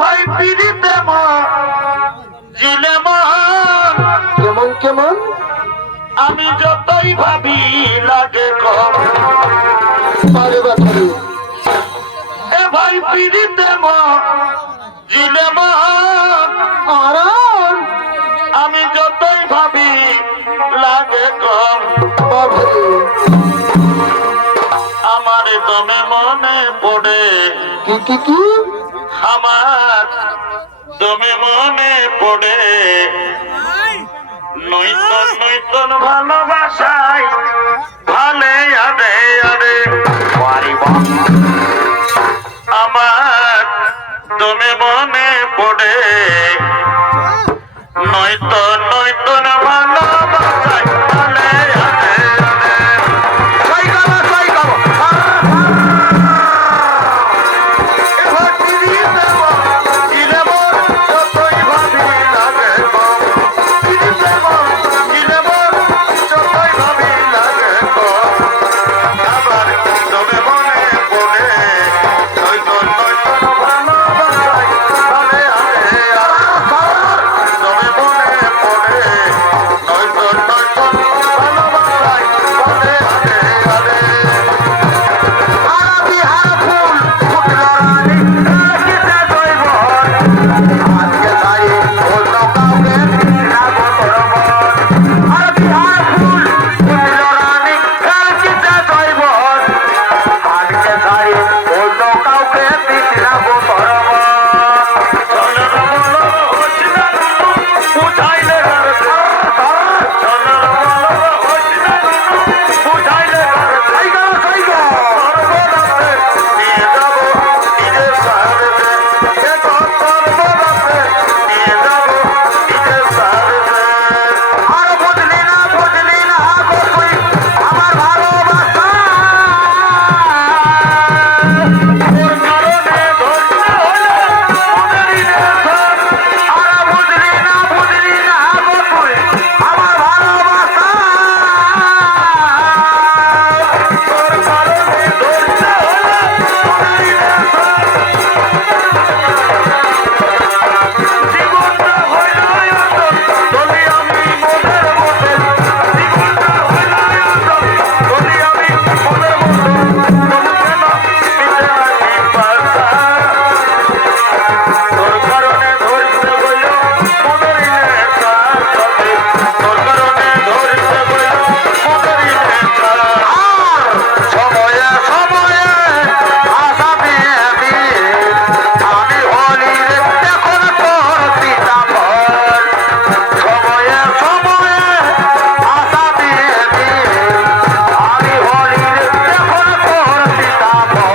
ভাই পিড়িতে মন জিলে মন কেমন কেমন আমি যতই ভাবি লাগে কম পারে বাছারে এ ভাই পিড়িতে মন জিলে মন আরাম আমি যতই ভাবি লাগে কম বাবারে আমার দমে মনে পড়ে কি আমার দমে মনে পড়ে নৈতন নৈতন ভালোবাসায় ভালে আরে আরে আমার দমে মনে পড়ে নৈতন নৈতন ভালোবাসায় ভালে আরে আরে সাই গাবা এবার ফিরিয়ে দেব দিলে মন যতই ভাবি লাগে কম ফিরিয়ে দেব দিলে মন যতই ভাবি লাগে কম আমার তবে মনে পড়ে নৈতন নৈতন ভালোবাসায় ভালে আরে আমার তবে মনে পড়ে নৈতন নৈতন ভালোবাসায় ভালে আরে আরে বিহার ফুল ফুটল রানী রাখিতে দইব আজকে তাই বলল কাউকে রাখো তোর মন আর বিহার ফুল ফুটল রানী রাখিতে দইব আজকে তাই বলল কাউকে রাখো তোর মন চলর বলো হসনা বুঝাইলে চলর বলো হসনা বুঝাইলে সাইগা সাইগা নিয়ে যাব নিজের সাহায্যে এ সর্বদাতে নিয়ে যাব নিজের সাহায্যে আর বুঝলি না গো তুই আমার ভালোবাসা তোর কারণে ধরতে হলো মনেরই নেশা আর বুঝলি না গো তুই আমার ভালোবাসা তোর কারণে ধরতে হলো মনেরই নেশা জীবনটা হইল আদর যদি আমি মনের মতো জীবনটা হইল আদর যদি আমি মনের মতো তোর কারণে ধরতে হইল মনেরই নেশা তোর কারণে ধরতে হইল মনেরই নেশা সময়ে সময়ে আশা দিয়ে আমি হলির এখন তোর সীতাফল সময়ে সময়ে আশা দিয়ে আমি হলির এখন তোর সীতাফল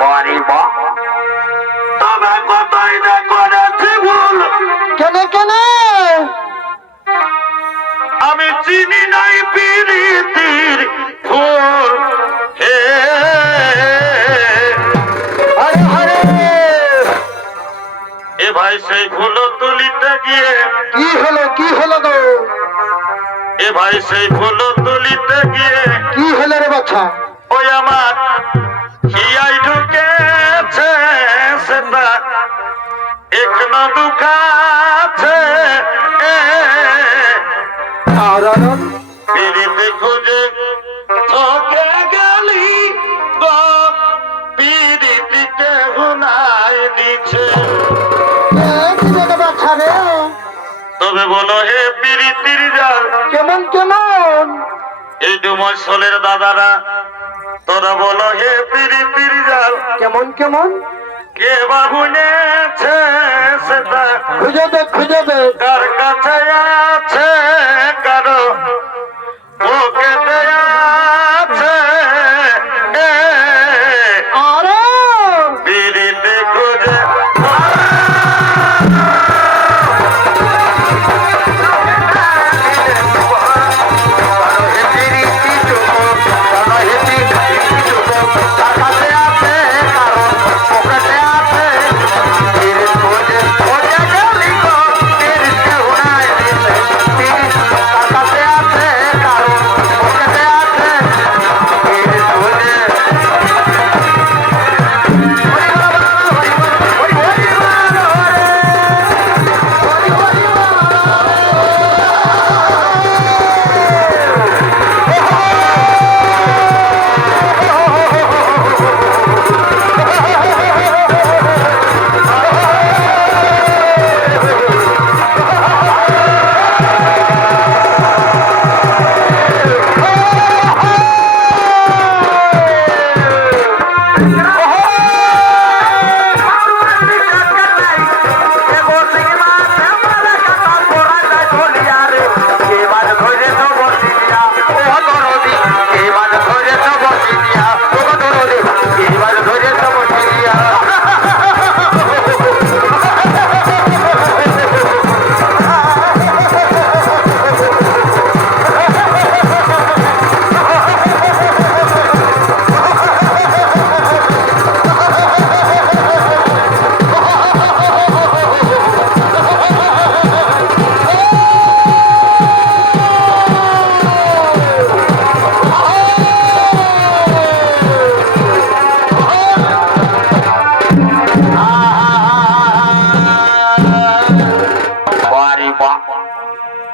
বাড়ি বা তবে কোথায় না করেছি ভুল কেনে কেনে আমি চিনি নাই প্রীতির ফুল হে আরে আরে এ ভাই সেই ফুল তুলিতে গিয়ে কি হলো গো এ ভাই সেই ফুল তুলিতে গিয়ে কি হলো রে বাছা ওই আমার হিয়াই ঢুকেছে সেটা এখনো দুখাছে আরারন পিড়িতে খুঁজে তোকে গেলি গো পিড়িতে হুনাই দিছে কি রে বাছা রে তবে বলো হে পিড়িতির জাল কেমন কেমন এই ডুমসলের দাদারা তোরা বলো হে পিড়িতির জাল কেমন কেমন কে বাবুনেছে সেটা খুঁজে দে কার কাছে আছে কারো ওকে দেয়াছে আরে পিড়িতে খুঁজে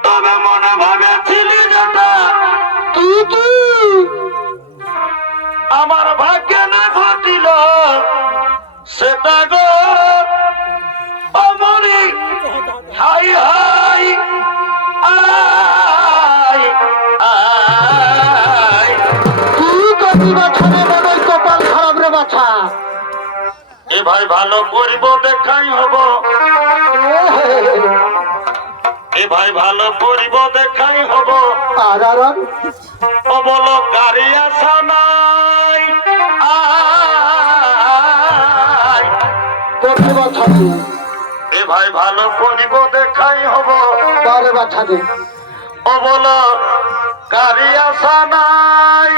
তবে মনে ভাবেছিলি যেটা কি আমার ভাগ্যে না ঘটিল সেটা গো অমরি হাই হাই আই আই কি করবি বাছা রে মনে কপাল খারাপ রে বাছা এ ভাই ভালো করিব দেখাই হব এ ভাই ভালো করিব দেখাই হব আরারন ও বলো গাড়ি আসা নাই আই করবি বাছা এ ভাই ভালো করিব দেখাই হব বারে বাছা দে ও বলো গাড়ি আসা নাই